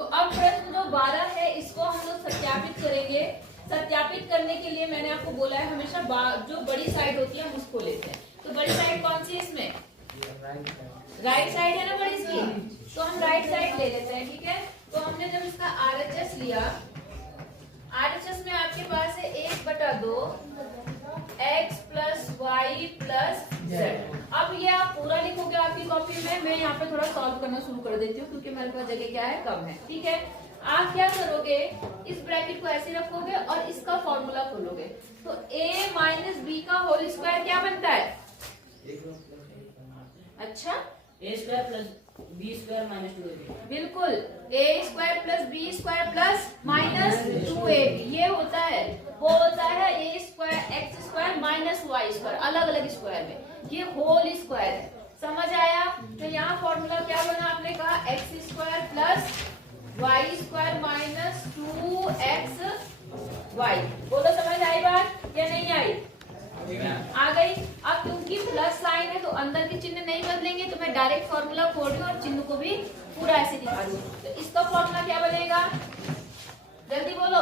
तो अब प्रश्न जो 12 है इसको हम लोग सत्यापित करेंगे। सत्यापित करने के लिए मैंने आपको बोला है हमेशा जो बड़ी साइड होती है हम उसको लेते हैं। तो बड़ी साइड कौन सी है इसमें? राइट साइड है ना बड़ी इसकी, तो हम राइट साइड ले लेते हैं। ठीक है, तो हमने जब इसका आरएचएस लिया, आरएचएस में आपके पास है 1/2 x plus y plus z. अब ये आप पूरा लिखोगे आपकी कॉपी में, मैं यहाँ पे थोड़ा सॉल्व करना शुरू कर देती हूँ क्योंकि मेरे पास जगह क्या है, कम है। ठीक है, आप क्या करोगे, इस ब्रैकेट को ऐसे रखोगे और इसका फॉर्मूला खोलोगे। तो a माइनस बी का होल स्क्वायर क्या बनता है? अच्छा, A square plus B square minus 2ab। बिल्कुल, a square plus B square plus minus 2ab ये होता है। वो होता है a square X square minus Y square, अलग अलग स्क्वायर में, ये होल स्क्वायर है। समझ आया? तो यहाँ फॉर्मूला क्या बना, आपने कहा x square plus y square minus 2x y. बोलो समझ आई बात या नहीं आई? आ गई। अब क्योंकि प्लस साइन है तो अंदर के चिन्ह नहीं बदलेंगे, तो मैं डायरेक्ट फॉर्मूला खोल रही हूँ और चिन्ह को भी पूरा ऐसे दिखा रही हूँ। तो इसका फॉर्मूला क्या बनेगा, जल्दी बोलो।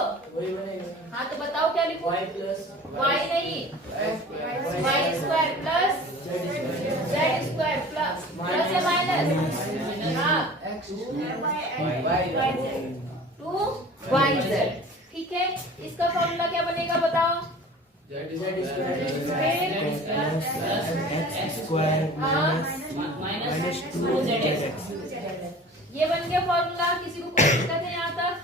हाँ तो बताओ क्या लिखो? y प्लस वाई नहीं, y square plus z square plus plus या माइनस? हाँ, 2yz। ठीक है, इसका फॉर्मूला क्या बनेगा बताओ? z square minus 2zx। ये बन गया फॉर्मूला। किसी को कोई दिक्कत है यहाँ तक?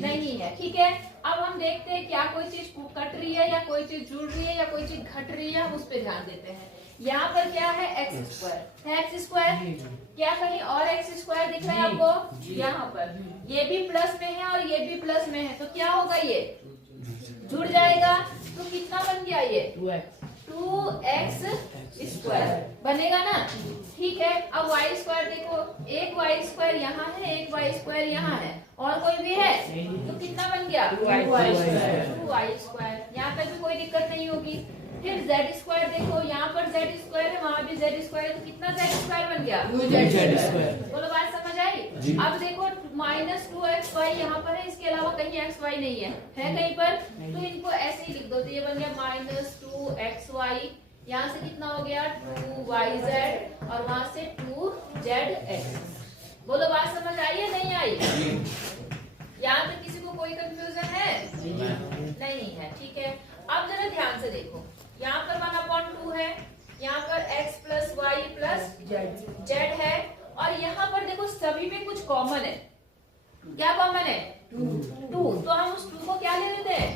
नहीं है। ठीक है, अब हम देखते हैं क्या कोई चीज कट रही है या कोई चीज जुड़ रही है या कोई चीज घट रही है, हम उस पर ध्यान देते हैं। यहाँ पर क्या है, एक्स स्क्वायर है। एक्स स्क्वायर क्या कहीं और एक्स स्क्वायर दिख रहा है आपको? यहाँ पर ये भी प्लस में है और ये भी प्लस में है, तो क्या होगा, ये जुड़ जाएगा। तो कितना बन गया ये? 2x स्क्वायर बनेगा ना। ठीक है, अब y स्क्वायर देखो, एक y स्क्वायर यहाँ है, एक y स्क्वायर यहाँ है, और कोई भी है, तो कितना बन गया? 2y square. यहाँ पे भी कोई दिक्कत नहीं होगी। फिर z स्क्वायर देखो, यहाँ पर z स्क्वायर है, वहाँ भी z स्क्वायर है, तो कितना z स्क्वायर बन गया? 2z square. बोलो बात समझ आई? अब देखो माइनस 2xy यहाँ पर है, इसके अलावा कहीं xy नहीं है कहीं पर? तो इनको ऐसे ही लिख दो, तो ये बन गया माइनस 2xy। यहाँ से कितना हो गया? 2yz, और वहां से 2zx। बोलो बात समझ आई है नहीं आई? यहाँ तक किसी को कोई कंफ्यूजन है? नहीं है। ठीक है, अब जरा ध्यान से देखो, यहाँ पर 1/2 है, यहाँ पर x plus y plus z है, और यहाँ पर देखो सभी में कुछ कॉमन है। क्या कॉमन है? 2। तो हम उस 2 को क्या ले लेते हैं?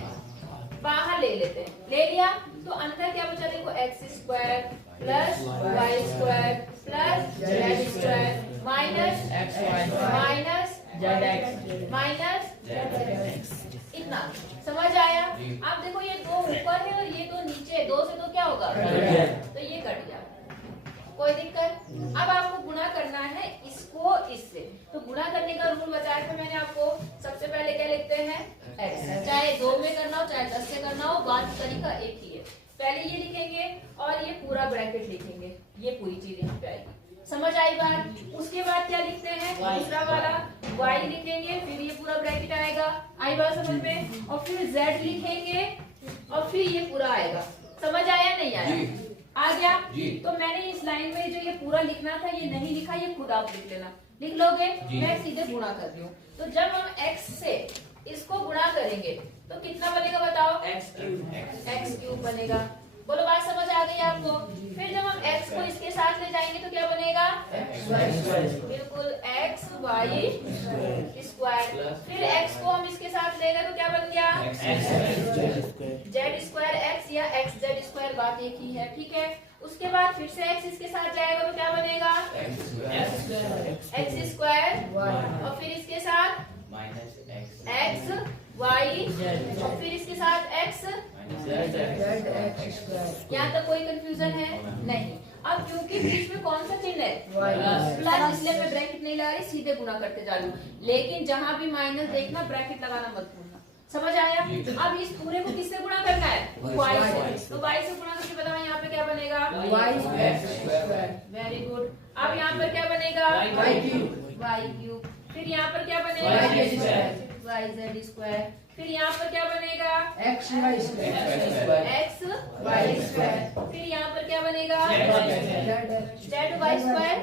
बाहर ले लेते हैं। ले लिया तो अंदर क्या बचा, देखो x square plus y square plus z square minus minus इतना। समझ आया? अब देखो ये 2 ऊपर है और ये 2 नीचे, 2 से 2 क्या होगा? तो ये कट गया, कोई दिक्कत? अब आपको गुणा करना है इसको इससे, तो गुणा करने का रूल बताया था मैंने आपको। सबसे पहले क्या लिखते हैं? x, चाहे 2 में करना हो चाहे 10 से करना हो, बात तरीका एक ही है। पहले ये लिखेंगे और ये पूरा ब्रैकेट लिखेंगे, ये पूरी चीज यहाँ पे आएगी। समझ आई बात? उसके बाद क्या लिखते हैं? दूसरा वाला y लिखेंगे, फिर ये पूरा ब्रैकेट आएगा। आई बात समझ में? और फिर z लिखेंगे और फिर ये पूरा आएगा। समझ आया नहीं आया? आ गया? तो मैंने इस लाइन में जो ये पूरा लिखना था ये नहीं लिखा, ये खुद आप लिख लेना। लिख लोगे? मैं सीधे गुणा कर रही हूँ। तो जब हम x से इसको गुणा करेंगे तो कितना बनेगा बताओ? x क्यूब बनेगा। बोलो बात समझ आ गई आपको? फिर जब हम x को इसके साथ ले जाएंगे तो क्या बनेगा? बिल्कुल, x वाई स्क्वायर। फिर x को हम इसके साथ ले गए तो क्या बन गया? जेड स्क्वायर एक्स या एक्स जेड स्क्वायर, बात एक ही है। ठीक है, उसके बाद फिर से x इसके साथ जाएगा तो क्या बनेगा? एक्स स्क्वायर, और फिर इसके साथ एक्स वाई, और फिर इसके साथ एक्स। यहाँ तक कोई कंफ्यूजन है? नहीं। अब क्योंकि बीच में कौन सा चिन्ह है? प्लस, इसलिए मैं ब्रैकेट नहीं लगा रही, सीधे गुणा करते जा रही हूँ। लेकिन जहां भी माइनस देखना, ब्रैकेट लगाना मत भूलना। समझ आया? अब इस पूरे को किससे गुणा करना है? y से। तो y से गुणा करके बताओ यहाँ पे क्या बनेगा? y square. Very good. अब यहाँ पर क्या बनेगा? y cube. फिर यहाँ पर क्या बनेगा वाई जेड स्क्वायर। फिर यहाँ पर क्या बनेगा x y square x y square. फिर यहाँ पर क्या बनेगा z y square,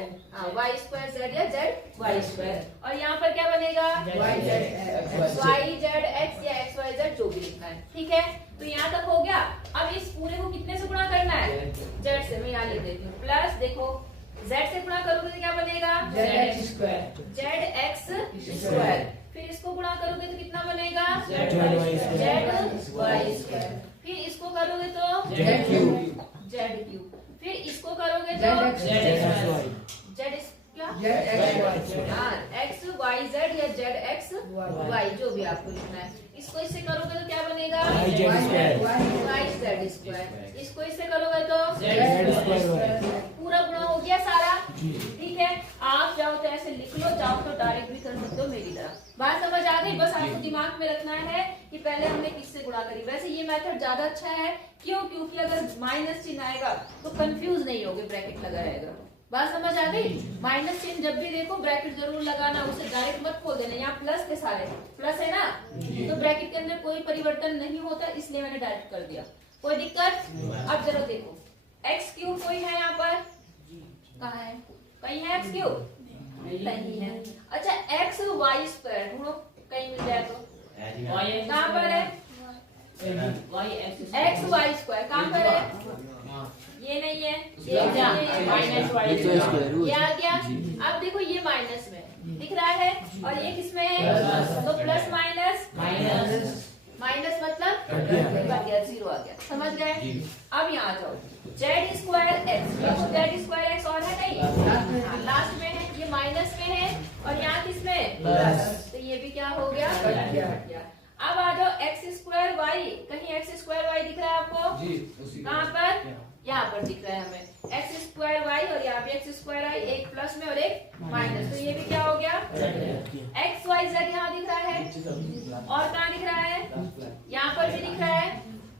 y square z या जेड वाई स्क्वायर। और यहाँ पर क्या बनेगा वाई जेड एक्स या एक्स वाई जेड जो भी लिखना है। ठीक है, तो यहाँ तक हो गया। अब इस पूरे को कितने से गुणा करना है जेड से, मैं यहाँ लिख देती हूँ प्लस, देखो जेड से गुणा करोगे तो क्या बनेगा जेड एक्स स्क्वायर। फिर इसको गुणा करोगे तो कितना बनेगा जेड वाई स्क्वायर। फिर इसको करोगे तो जेड क्यूब। फिर इसको करोगे तो जेड क्या एक्स वाई जेड या जेड एक्स वाई जो भी आपको लिखना है। इसको इससे करोगे तो क्या बनेगा वाई जेड स्क्वायर। इसको इससे करोगे तो पूरा गुणा हो गया सारा। ठीक है, आप चाहो तो ऐसे लिख लो, चाहो तो डायरेक्ट भी कर सकते हो मेरी तरह। बात समझ आ गई? बस आपको दिमाग में रखना है कि पहले हमने किससे गुणा करी। वैसे ये मेथड ज्यादा अच्छा है, क्यों? क्योंकि अगर माइनस चिन्ह आएगा तो कंफ्यूज नहीं होगे, ब्रैकेट लगा रहेगा। बात समझ आ गई? माइनस चिन्ह जब भी देखो ब्रैकेट जरूर लगाना, उसे डायरेक्ट मत खोल देना। यहाँ प्लस के सारे प्लस है ना, तो ब्रैकेट के अंदर कोई परिवर्तन नहीं होता, इसलिए मैंने डायरेक्ट कर दिया। कोई दिक्कत? अब जरा देखो एक्स क्यूब कोई है यहाँ पर, कहाँ है? कहीं है एक्स क्यूब? नहीं है। अच्छा एक्स वाई स्क्वायर ढूंढो, कहीं मिल जाए तो। कहाँ पर है एक्स वाई स्क्वायर? कहाँ पर है? ये नहीं है, ये माइनस वाई ये आ गया। अब देखो ये माइनस में दिख रहा है और ये किसमें है? तो प्लस माइनस मतलब बन गया, जीरो आ गया। समझ गए? अब यहाँ जाओ, जेड स्क्वायर एक्स, देखो जेड स्क्वायर एक्स और है नहीं, लास्ट में है, ये माइनस में है और यहाँ किसमें प्लस, तो ये भी क्या हो गया कट गया। अब आ जाओ एक्स स्क्वायर वाई, कहीं एक्स स्क्वायर वाई दिख रहा है आपको? कहाँ पर? यहाँ पर दिख रहा है हमें एक्स स्क्वायर वाई और यहाँ पे एक्स स्क्वायर आई, एक प्लस में और एक माइनस, तो ये भी क्या हो गया एक्स वाई जेड। यहाँ दिख रहा है और कहाँ दिख रहा है? यहाँ पर भी दिख रहा है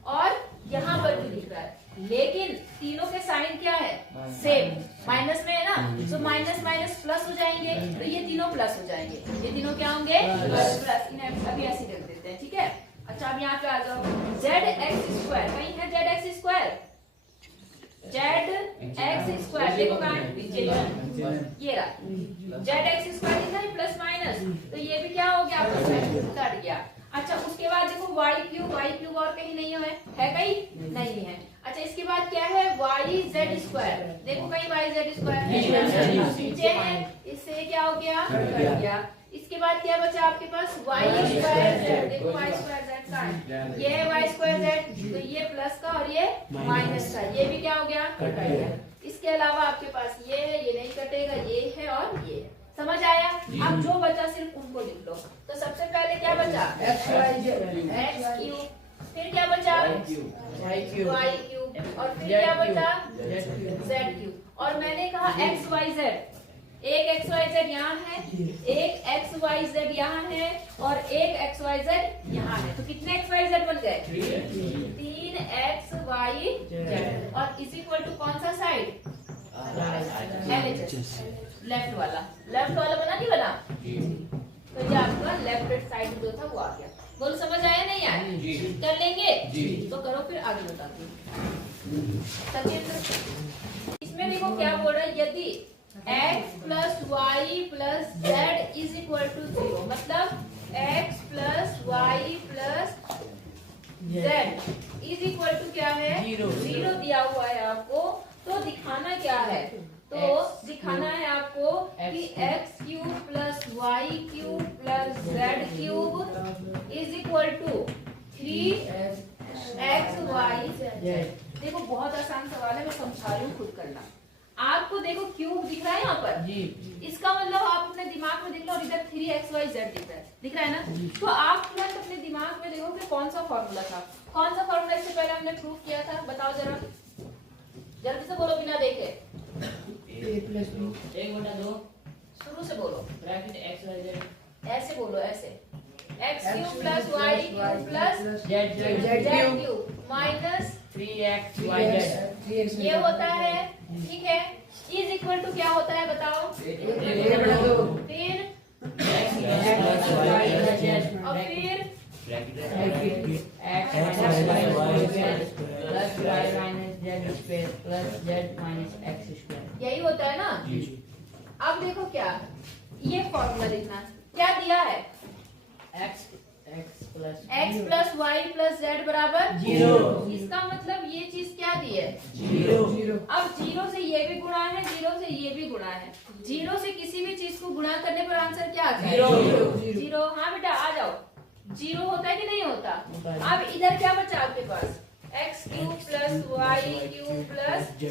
और यहाँ पर भी दिख रहा है, लेकिन तीनों के साइन क्या है? सेम, माइनस में है ना, तो माइनस माइनस प्लस हो जाएंगे, तो ये तीनों प्लस हो जाएंगे। ये तीनों क्या होंगे? प्लस। इन्हें अभी ऐसे रख देते हैं, ठीक है। अच्छा अब यहाँ पे आ जाओ, जेड एक्स स्क्वायर, कहीं है Z x square? Z x square देखो कहाँ है? ये रहा जेड एक्स स्क्वायर दिखा है प्लस माइनस, तो ये भी क्या हो गया आपस में कट गया। अच्छा उसके बाद देखो वाई क्यूब और कहीं नहीं है कहीं? नहीं है। अच्छा इसके बाद क्या है? वाई जेड स्क्वायर, देखो कहीं वाई जेड स्क्वायर नीचे है, इससे क्या हो गया कट गया। इसके बाद क्या बचा आपके पास? वाई स्क्वायर जेड, देखो वाई स्क्वायर जेड का है, ये है वाई स्क्वायर जेड, तो ये प्लस का और ये माइनस का, ये भी क्या हो गया कट गया। इसके अलावा आपके पास ये है, ये नहीं कटेगा, ये है और ये है। समझ आया? अब जो बचा सिर्फ उनको लिख लो। तो सबसे पहले क्या बचा? एक्स क्यूब, फिर क्या बचा? वाई क्यूब, और फिर क्या बचा? Z cube. और मैंने कहा एक्स वाई जेड, एक एक्स वाई जेड यहाँ है, एक एक्स वाई जेड यहाँ है और एक एक्स वाई जेड यहाँ है, तो कितने एक्स वाई जेड बन गए? 3 एक्स वाई जेड। और इज इक्वल टू कौन सा साइड? LHS, लेफ्ट वाला बना नहीं बना? तो ये आपका लेफ्ट साइड जो था वो आ गया। बोलो समझ आया नहीं यार? कर लेंगे? तो करो फिर आगे बताती हूँ। इसमें देखो क्या बोल रहा है, यदि x plus y plus z is equal to 0, मतलब x plus y plus z is equal to क्या है? 0 दिया हुआ है आपको, तो दिखाना क्या है? तो दिखाना है आपको कि x cube plus y cube plus z cube is equal to 3x y z. देखो बहुत आसान सवाल है, मैं समझा रही हूँ, खुद करना। आपको देखो क्यूब दिख रहा है यहाँ पर, इसका मतलब आप अपने दिमाग में देख लो, और इधर 3xyz दिख रहा है ना, तो आप तुरंत अपने दिमाग में देखो कि कौन सा फॉर्मूला था, कौन सा फॉर्मूला इससे पहले हमने प्रूव किया था, बताओ जरा, जल्दी से बोलो बिना देखे। 1/2 शुरू से बोलो, ब्रैकेट xyz, ऐसे बोलो, ऐसे x cube plus y cube plus z cube minus 3xyz, ये होता है, ठीक है। इज इक्वल टू क्या होता है बताओ? फिर x और फिर x minus y whole square plus y minus z square plus z minus x square. यही होता है ना। अब देखो क्या ये फॉर्मूला लिखना क्या दिया है, x plus y plus z बराबर 0। इसका मतलब ये चीज क्या दी है, 0। अब 0 से ये भी गुणा है, 0 से ये भी गुणा है, 0 से किसी भी चीज को गुणा करने पर आंसर क्या आता है, 0। हाँ बेटा आ जाओ, 0 होता है कि नहीं होता। अब इधर क्या बचा आपके पास, x cube plus y cube plus z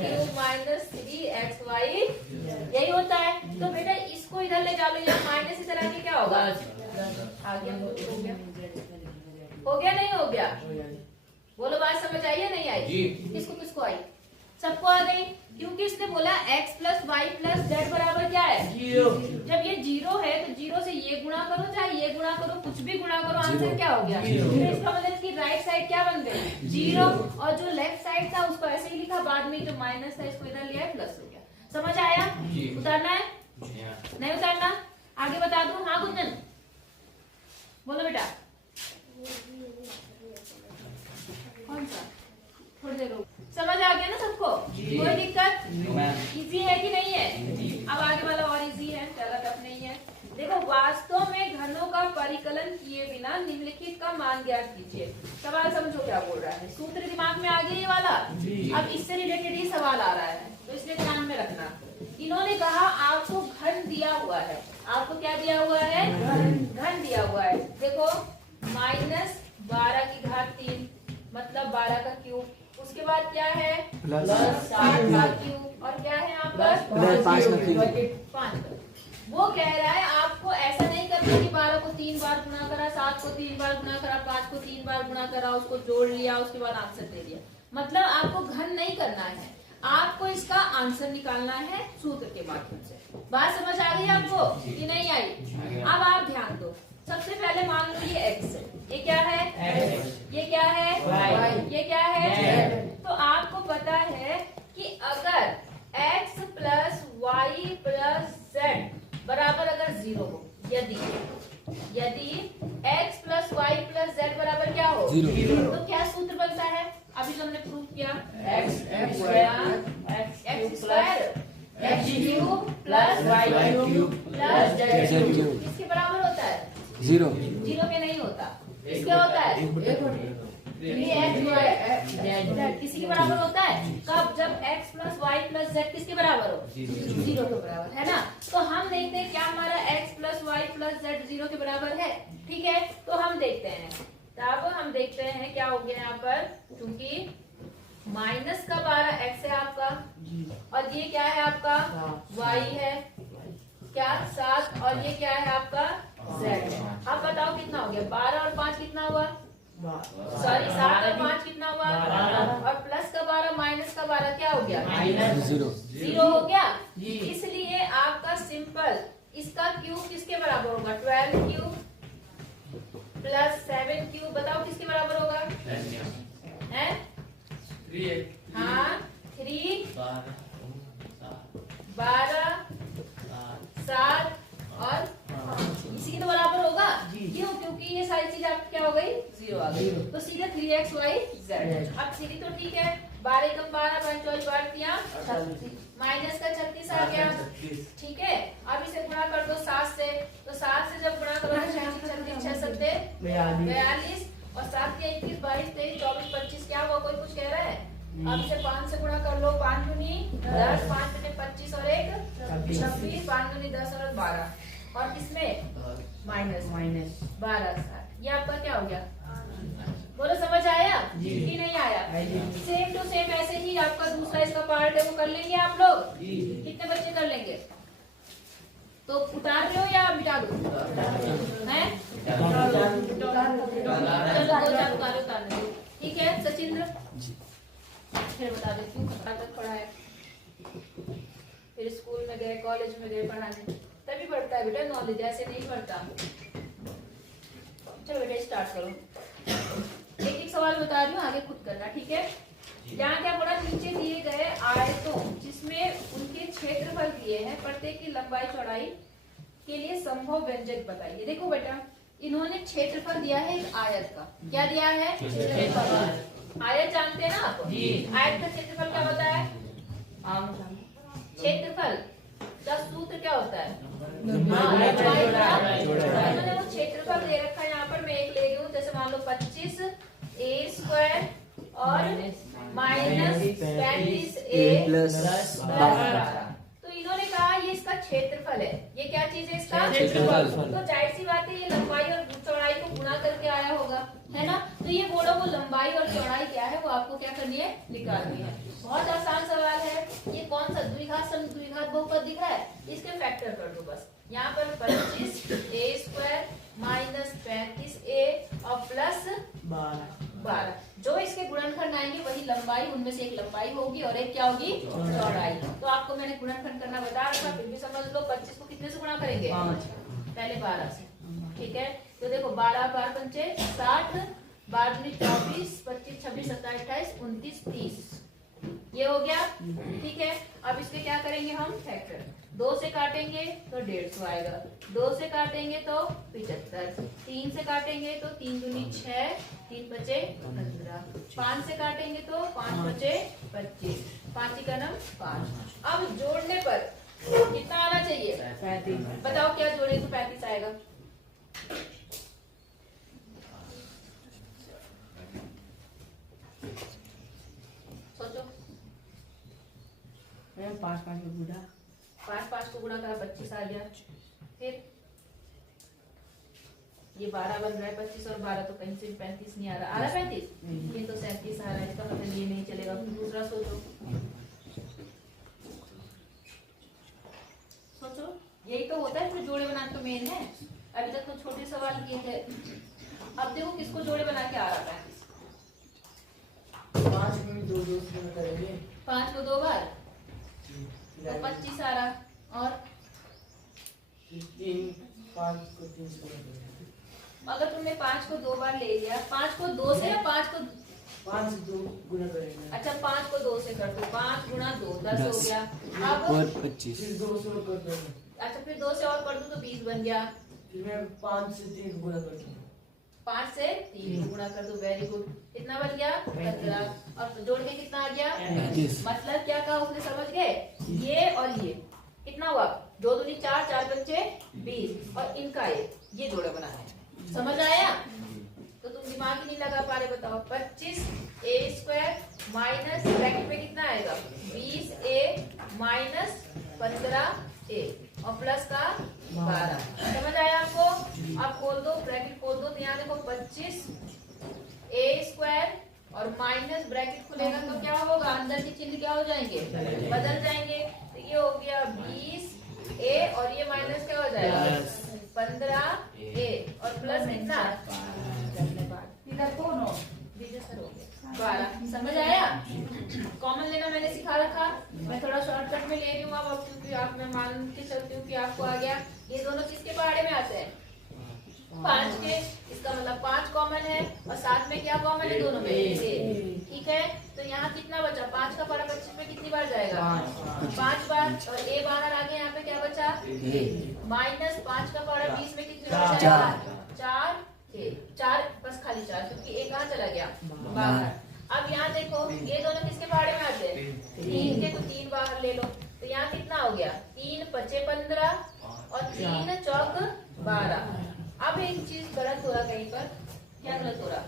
cube minus 3xy, यही होता है। तो बेटा इसको इधर ले जाओ, या माइनस इधर आके क्या होगा, आगे हो गया नहीं हो गया, बोलो बात समझ आई या नहीं आई, किसको किसको आई, सबको आ गई। क्योंकि इसने बोला x plus y plus z बराबर क्या है, 0। जब ये 0 है तो 0 से ये गुणा करो चाहे ये गुणा करो, कुछ भी गुणा करो, आंसर क्या हो गया, तो इसका मतलब कि राइट साइड क्या बन गई 0, और जो लेफ्ट साइड था उसको ऐसे ही लिखा, बाद में जो माइनस था इसको इधर लिया प्लस हो गया। समझ आया, उतारना है नहीं उतारना, आगे बता दूं। हाँ गुंजन बोलो बेटा, कौन सा, थोड़ी देर रुको। समझ आ गया ना सबको, कोई दिक्कत, इजी है कि नहीं है। अब आगे वाला और इजी है, चला टफ नहीं है। देखो वास्तव में घनों का परिकलन किए बिना निम्नलिखित का मान ज्ञात कीजिए। सवाल समझो क्या बोल रहा है, सूत्र दिमाग में आ गया ये वाला। अब इससे रिलेटेड ही सवाल आ रहा है, तो इसलिए ध्यान में रखना। इन्होंने कहा आपको घन दिया हुआ है, आपको क्या दिया हुआ है, घन दिया हुआ है। देखो माइनस 12 की घात 3 मतलब 12 का क्यूब, उसके बाद क्या है प्लस 7 का क्यूब, और क्या है आपका प्लस 5 का क्यूब। वो कह रहा है आपको ऐसा नहीं करना कि 12 को 3 बार गुणा करा, 7 को 3 बार गुणा करा, 5 को 3 बार गुणा करा, उसको जोड़ लिया, उसके बाद आंसर दे दिया। मतलब आपको घन नहीं करना है, आपको इसका आंसर निकालना है सूत्र के माध्यम से। बात समझ आ गई आपको कि नहीं आई। अब आप ध्यान दो, सबसे पहले मान लो ये x है, ये क्या है x, ये क्या है y, ये क्या है z। तो आपको पता है कि अगर x plus y plus z बराबर अगर 0 हो, यदि x plus y plus z बराबर क्या हो 0, तो क्या सूत्र बनता है, अभी जो हमने प्रूव किया x square x cube plus y cube plus z cube, किसके बराबर होता है 0 के नहीं होता, किसके होता है 3x किसी के बराबर होता है कब, जब x plus y plus z किसके बराबर हो 0 के बराबर है ना। तो हम देखते हैं क्या हमारा x plus y plus z 0 के बराबर है, ठीक है। तो हम देखते हैं, तब हम देखते हैं क्या हो गया यहाँ पर, क्योंकि माइनस का 12 x है आपका, और ये क्या है आपका y है क्या 7, और ये क्या है आपका z है। अब बताओ कितना हो गया, 12 और 5 कितना हुआ, सॉरी 7 और 5 कितना हुआ, और प्लस का 12 माइनस का 12 क्या हो गया 0 हो गया। इसलिए आपका सिंपल इसका क्यूब किसके बराबर होगा 12 क्यूब प्लस 7 क्यूब, बताओ किसके बराबर होगा, है हाँ 3 12 7 और इसी के तो बराबर होगा, क्यों, क्योंकि ये सारी चीज आपकी क्या हो गई 0 आ गई। तो सीधे 3xyz। अब सीधी तो ठीक है, 12 कम 12 24 माइनस का 36 आ गया, ठीक है। अब इसे गुणा कर दो 7 से, तो 7 से जब गुणा करो 36 6 7 42, और 7 के 21 22 23 24 25 क्या हुआ, कोई कुछ कह रहा है। अब इसे 5 से गुणा कर लो, 5 दूनी 10, 5 दूनी 25 और 1 26, 5 दूनी 10 और 12, और किसमें माइनस 12। ये आपका क्या हो गया, बोलो समझ आया कि नहीं आया। सेम टू सेम ऐसे ही आपका दूसरा इसका पार्ट है वो कर लेंगे आप लोग, कितने बच्चे कर लेंगे, तो उतार रहे हो या मिटा दो, हैं उतारने, ठीक है। सचिंद्र फिर बता देती हूँ तक पढ़ा है, फिर स्कूल में गए कॉलेज में गए पढ़ाने, तभी बढ़ता है बेटा नॉलेज, ऐसे नहीं बढ़ता। चलो बेटा स्टार्ट करो, एक एक सवाल बता रही हूँ, आगे खुद करना, ठीक है। यहाँ क्या बोला, नीचे दिए गए आयतों जिसमें उनके क्षेत्रफल दिए हैं, प्रत्येक की लंबाई चौड़ाई के लिए संभव व्यंजक बताइए। देखो बेटा, इन्होंने क्षेत्रफल दिया है एक आयत का। क्या दिया है? क्षेत्रफल। आयत जानते हैं ना आप? आयत का क्षेत्रफल क्या होता है? क्षेत्रफल का सूत्र क्या होता है? इन्होंने वो क्षेत्रफल दे रखा है यहाँ पर, मैं एक ले रही हूँ। जैसे मान लो 25 a स्क्वायर और माइनस 35 a प्लस 12। तो इन्होंने कहा ये इसका क्षेत्रफल है। ये क्या चीज है? इसका क्षेत्रफल। तो जाहिर सी बात है ये लंबाई और चौड़ाई को गुणा करके आया होगा, है ना। तो ये बोलो वो लंबाई और चौड़ाई क्या है वो आपको क्या करनी है? निकालनी है। बहुत आसान सवाल है। ये कौन सा द्विघात द्विघात बहुपद दिख रहा है? इसके फैक्टर कर दो बस। यहाँ पर 25 a स्क्वायर माइनस 35 a और प्लस 12। जो इसके गुणनखंड आएंगे वही लंबाई, उनमें से एक लंबाई होगी और एक क्या होगी? चौड़ाई। तो आपको मैंने गुणनखंड करना बता रखा, फिर भी समझ लो। 25 को कितने से गुणा करेंगे? पहले 12 से। ठीक है, तो देखो 12 बार पंचे 60, 12 दूनी 24, 25 26 27 28 29 30। ये हो गया। ठीक है, अब इसके क्या करेंगे हम? फैक्टर। 2 से काटेंगे तो 150 आएगा, 2 से काटेंगे तो 75, 3 से काटेंगे तो 3 दूनी 6, 3 बचे 15, 5 से काटेंगे तो 5 बचे 25, 5 का नम 5। अब जोड़ने पर कितना आना चाहिए? 35। बताओ क्या जोड़े तो 35 आएगा? सोचो। 5 को गुणा 5 को गुणा करा 25 आ गया। फिर ये 12 बन रहा है, 25 और 12 तो कहीं से भी 35 नहीं आ रहा। आ रहा 35? ये तो 37 आ रहा है। इसका मतलब ये नहीं चलेगा। दूसरा सोचो। सोचो, यही तो होता है फिर जोड़े बनाना तो मेन है। अभी तक तो छोटे सवाल किए थे। अब देखो किसको जोड़े बना के आ रहा है? 5 में 2 से करेंगे। 5 को 2 बार तो 25 आ रहा। और 5 को 3 से अगर तुमने 5 को 2 बार ले लिया, 5 को 2 से या 5 को 5 से 2 गुना करेंगे। अच्छा 5 को 2 से कर दो। 5 गुना 2 10 हो गया। अब और 25 फिर 2 से और कर दो। अच्छा फिर 2 से और कर दूं तो 20 बन गया। फिर मैं 5 से 3 गुना कर दूं। 5 से 3 गुणा कर दो। Very good. कितना बन गया? 15। और जोड़ के कितना आ गया? 35। मतलब क्या कहा उसने? समझ गए? ये और ये कितना हुआ? 2 दूनी 4, 4 बच्चे 20 और इनका ये जोड़ा बना है। समझ आया? तो तुम दिमाग ही नहीं लगा पा रहे। बताओ 25 a स्क्वायर माइनस ब्रैकेट में कितना आएगा? 20 a माइनस 15 a और प्लस का 12। समझ आया आपको? आप खोल दो, ब्रैकेट खोल दो। तो यहाँ देखो 25 a स्क्वायर और माइनस ब्रैकेट खुलेगा तो क्या होगा? अंदर के चिन्ह क्या हो जाएंगे? बदल जाएंगे। तो ये हो गया 20 a और ये माइनस क्या हो जाएगा? 15 a और प्लस कितना? 12। समझ आया? कॉमन लेना मैंने सिखा रखा। मैं थोड़ा शॉर्टकट में ले रही हूँ अब, क्योंकि आप मैं मान के चलती हूँ कि आपको आ गया। ये दोनों किसके पहाड़े में आते हैं? 5 के। इसका मतलब 5 कॉमन है और साथ में क्या कॉमन है दोनों में? ठीक है, तो यहाँ कितना बचा? 5 का पहाड़ा 25 में कितनी बार जाएगा? 5 बार। और a बाहर आ गया। यहाँ पे क्या बचा? माइनस 5 का पहाड़ा 20 में कितनी बार जाएगा? 4 4 बस खाली 4, क्योंकि a कहाँ चला गया? बाहर। अब यहाँ देखो ये दोनों किसके पहाड़े में आते हैं? 3 के। तो 3 बाहर ले लो। तो यहाँ कितना हो गया? 3 5 15 और 3 चौक 12। अब एक चीज गलत हो रहा कहीं पर। क्या गलत हो रहा?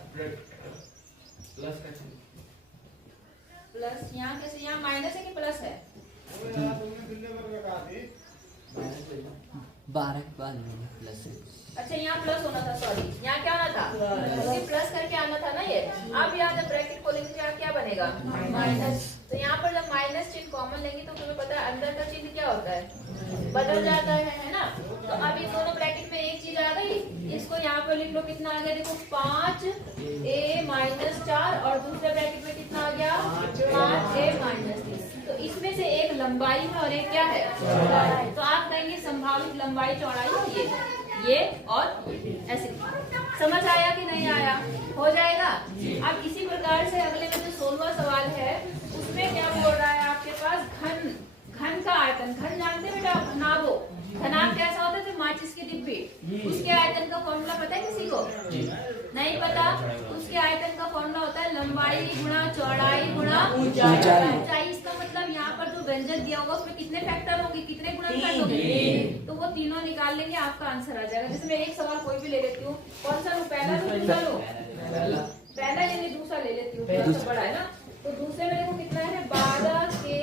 प्लस यहाँ कैसे? यहाँ माइनस है कि प्लस है? 12 के बाद प्लस है। अच्छा यहाँ प्लस होना था, सॉरी। यहाँ क्या होना था? क्योंकि प्लस करके आना था ना ये। अब यहाँ जब ब्रैकेट खोलेंगे तो यहाँ क्या बनेगा? माइनस। तो यहाँ पर जब माइनस चिन्ह कॉमन लेंगे तो तुम्हें पता है अंदर का चिन्ह क्या होता है? बदल जाता है ना। तो अब इन दोनों ब्रैकेट में एक चीज आ गई। इसको यहाँ पर लिख लो। कितना आ गया? देखो 5 a माइनस 4 और दूसरे ब्रैकेट में कितना आ गया? 5 a माइनस 3। तो इसमें से एक लंबाई है और एक क्या है? चौड़ाई। तो आप कहेंगे संभावित लंबाई चौड़ाई ये और ऐसे। समझ आया कि नहीं आया? हो जाएगा। अब इसी प्रकार से अगले में जो 16वां सवाल है उसमें क्या बोल रहा है आपके पास? घन का आयतन। घन जानते बेटा? घनाभो। घनाभ कैसा होता है? माचिस की डिब्बी। उसके आयतन का फॉर्मूला पता है किसी को? नहीं पता? उसके आयतन का फॉर्मूला होता है लंबाई गुणा चौड़ाई गुणा ऊंचाई। इसका मतलब यहाँ पर जो व्यंजक दिया होगा उसमें कितने फैक्टर होंगे, कितने गुणनखंड होंगे? तो वो तीनों निकाल लेंगे, आपका आंसर आ जाएगा। जैसे मैं एक सवाल कोई भी ले लेती हूँ, कौन सा लूँ? पहला लूँ, दूसरा लूँ? पहला यानी दूसरा ले लेती हूँ, थोड़ा सा बड़ा है ना। तो दूसरे में देखो कितना है? 12k²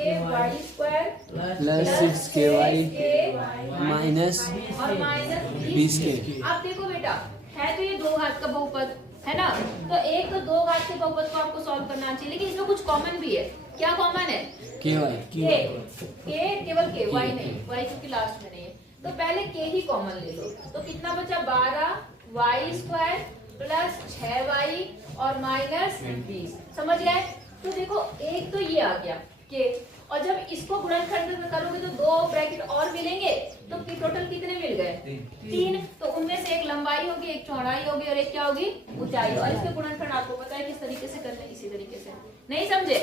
प्लस 6ky माइनस और माइनस 20k। अब देखो बेटा, है तो ये दो घात का बहुपद है ना, तो एक तो दो घात के बहुपद को आपको सॉल्व करना चाहिए, लेकिन इसमें कुछ कॉमन भी है। क्या कॉमन है? ky के केवल के, वाई नहीं, वाई क्योंकि लास्ट में नहीं है। तो पहले के ही कॉमन ले लो, तो कितना बचा? 12y² प्लस 6y और माइनस 20। समझ गए? तो देखो एक तो ये आ गया के, और जब इसको गुणनखंड में करोगे तो दो ब्रैकेट और मिलेंगे, तो टोटल कितने मिल गए? 3। तो उनमें से एक लंबाई होगी, एक चौड़ाई होगी और एक क्या होगी? ऊंचाई। और इसके गुणनखंड आपको पता है किस तरीके से करना है, इसी तरीके से। नहीं समझे?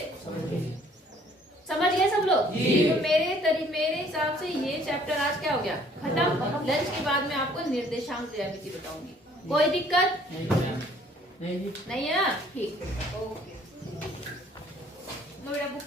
समझ गए सब लोग? तो मेरे हिसाब से ये चैप्टर आज क्या हो गया? खत्म। लंच के बाद में आपको निर्देशांक ज्यामिति बताऊंगी। कोई दिक्कत नहीं है ना? ठीक, ओके।